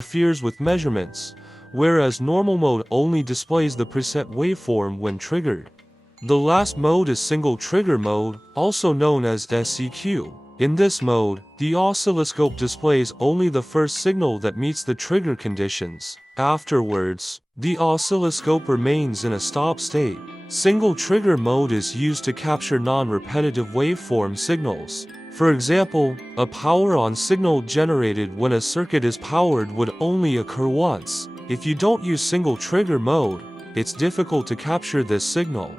interferes with measurements, whereas normal mode only displays the preset waveform when triggered. The last mode is single trigger mode, also known as SCQ. In this mode, the oscilloscope displays only the first signal that meets the trigger conditions. Afterwards, the oscilloscope remains in a stop state. Single trigger mode is used to capture non-repetitive waveform signals. For example, a power-on signal generated when a circuit is powered would only occur once. If you don't use single trigger mode, it's difficult to capture this signal.